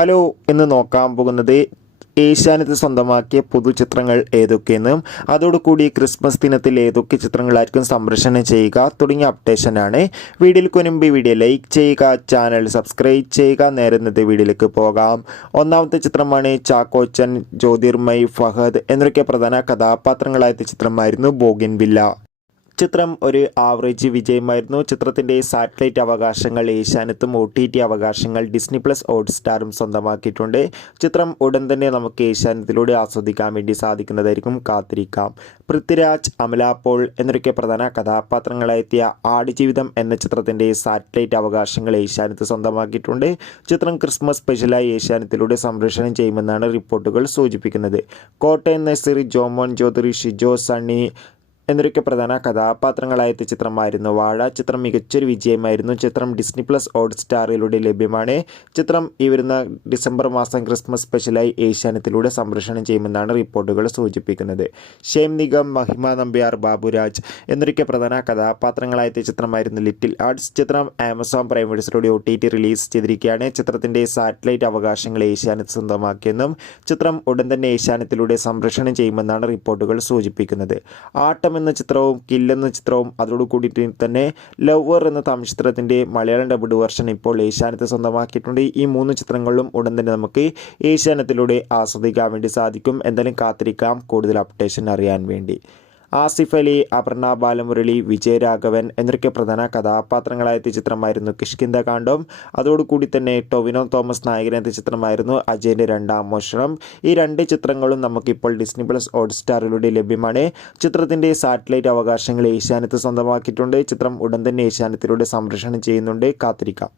Hello എന്ന് നോക്കാൻ പോകുന്നത് ഏഷ്യാനെറ്റ് സ്വന്തമാക്കിയ പുതുചിത്രങ്ങൾ ഏതൊക്കെയെന്നും അതോടുകൂടി ക്രിസ്മസ് ദിനത്തിൽ ഏതൊക്കെ ചിത്രങ്ങളായിരിക്കും സംപ്രേഷണം ചെയ്യുക തുടങ്ങിയ അപ്ഡേഷനാണ്. വീഡിയോയിൽ മുൻപ് വീഡിയോ ലൈക്ക് ചെയ്യുക, ചാനൽ സബ്സ്ക്രൈബ് ചെയ്യുക. നേരെ ഇന്നത്തെ വീഡിയോയിലേക്ക് പോകാം. ഒന്നാമത്തെ ചിത്രമാണ് ചാക്കോച്ചൻ, ജ്യോതിർമയ്, ഫഹദ് എന്നൊക്കെ പ്രധാന കഥാപാത്രങ്ങളായ ചിത്രമായിരുന്നു ബോഗൻവില്ല. ചിത്രം ഒരു ആവറേജ് വിജയമായിരുന്നു. ചിത്രത്തിൻ്റെ സാറ്റലൈറ്റ് അവകാശങ്ങൾ ഏഷ്യാനെറ്റും OTT അവകാശങ്ങൾ ഡിസ്നി പ്ലസ് ഹോട്ട്സ്റ്റാറും സ്വന്തമാക്കിയിട്ടുണ്ട്. ചിത്രം ഉടൻ തന്നെ നമുക്ക് ഏഷ്യാനെറ്റിലൂടെ ആസ്വദിക്കാൻ വേണ്ടി സാധിക്കുന്നതായിരിക്കും. കാത്തിരിക്കാം. പൃഥ്വിരാജ്, അമല പോൾ എന്നൊക്കെ പ്രധാന കഥാപാത്രങ്ങളായെത്തിയ ആടുജീവിതം എന്ന ചിത്രത്തിൻ്റെ സാറ്റലൈറ്റ് അവകാശങ്ങൾ ഏഷ്യാനെറ്റ് സ്വന്തമാക്കിയിട്ടുണ്ട്. ചിത്രം ക്രിസ്മസ് സ്പെഷ്യലായി ഏഷ്യാനെറ്റിലൂടെ സംപ്രേഷണം ചെയ്യുമെന്നാണ് റിപ്പോർട്ടുകൾ സൂചിപ്പിക്കുന്നത്. കോട്ടയം നസീർ, ജോമോൻ ജ്യോതിറി, ഷിജോ സണ്ണി എന്നൊക്കെ പ്രധാന കഥാപാത്രങ്ങളായ ചിത്രമായിരുന്നു വാഴ. ചിത്രം മികച്ചൊരു വിജയമായിരുന്നു. ചിത്രം ഡിസ്നി പ്ലസ് ഹോട്ട്സ്റ്റാറിലൂടെ ലഭ്യമാണ്. ചിത്രം ഈ വരുന്ന ഡിസംബർ മാസം ക്രിസ്മസ് സ്പെഷ്യലായി ഏഷ്യാനെറ്റിലൂടെ സംപ്രേഷണം ചെയ്യുമെന്നാണ് റിപ്പോർട്ടുകൾ സൂചിപ്പിക്കുന്നത്. ഷെയ്ം നിഗം, മഹിമ നമ്പ്യാർ, ബാബുരാജ് എന്നൊക്കെ പ്രധാന കഥാപാത്രങ്ങളായ ചിത്രമായിരുന്നു ലിറ്റിൽ ആർട്സ്. ചിത്രം ആമസോൺ പ്രൈം വീഡിയോസിലൂടെ OTT റിലീസ് ചെയ്തിരിക്കുകയാണ്. ചിത്രത്തിൻ്റെ സാറ്റലൈറ്റ് അവകാശങ്ങൾ ഏഷ്യാനെറ്റ് സ്വന്തമാക്കിയെന്നും ചിത്രം ഉടൻ തന്നെ ഏഷ്യാനെറ്റിലൂടെ സംപ്രേഷണം ചെയ്യുമെന്നാണ് റിപ്പോർട്ടുകൾ സൂചിപ്പിക്കുന്നത്. ആട്ടം എന്ന ചിത്രവും കിൽ എന്ന ചിത്രവും അതോടുകൂടിയിട്ട് തന്നെ ലവർ എന്ന തമിഴ് ചിത്രത്തിൻ്റെ മലയാളം ഡബ്ഡ് വെർഷൻ ഇപ്പോൾ ഏഷ്യാനെറ്റ് സ്വന്തമാക്കിയിട്ടുണ്ട്. ഈ 3 ചിത്രങ്ങളിലും ഉടൻ തന്നെ നമുക്ക് ഏഷ്യാനെറ്റിലൂടെ ആസ്വദിക്കാൻ വേണ്ടി സാധിക്കും. എന്തായാലും കാത്തിരിക്കാം കൂടുതൽ അപ്ഡേഷൻ അറിയാൻ വേണ്ടി. ആസിഫ് അലി, അപർണ ബാലമുരളി, വിജയരാഘവൻ എന്നൊക്കെ പ്രധാന കഥാപാത്രങ്ങളായ ചിത്രമായിരുന്നു കിഷ്കിന്ധകാണ്ഡം. അതോടുകൂടി തന്നെ ടൊവിനോ തോമസ് നായകനെത്തിയ ചിത്രമായിരുന്നു അജയൻ്റെ രണ്ടാം മോഷണം. ഈ 2 ചിത്രങ്ങളും നമുക്കിപ്പോൾ ഡിസ്നി പ്ലസ് ഹോട്ട്സ്റ്റാറിലൂടെ ലഭ്യമാണ്. ചിത്രത്തിൻ്റെ സാറ്റലൈറ്റ് അവകാശങ്ങൾ ഏഷ്യാനെറ്റ് സ്വന്തമാക്കിയിട്ടുണ്ട്. ചിത്രം ഉടൻ തന്നെ ഏഷ്യാനെറ്റിലൂടെ സംപ്രേഷണം ചെയ്യുന്നുണ്ട്. കാത്തിരിക്കാം.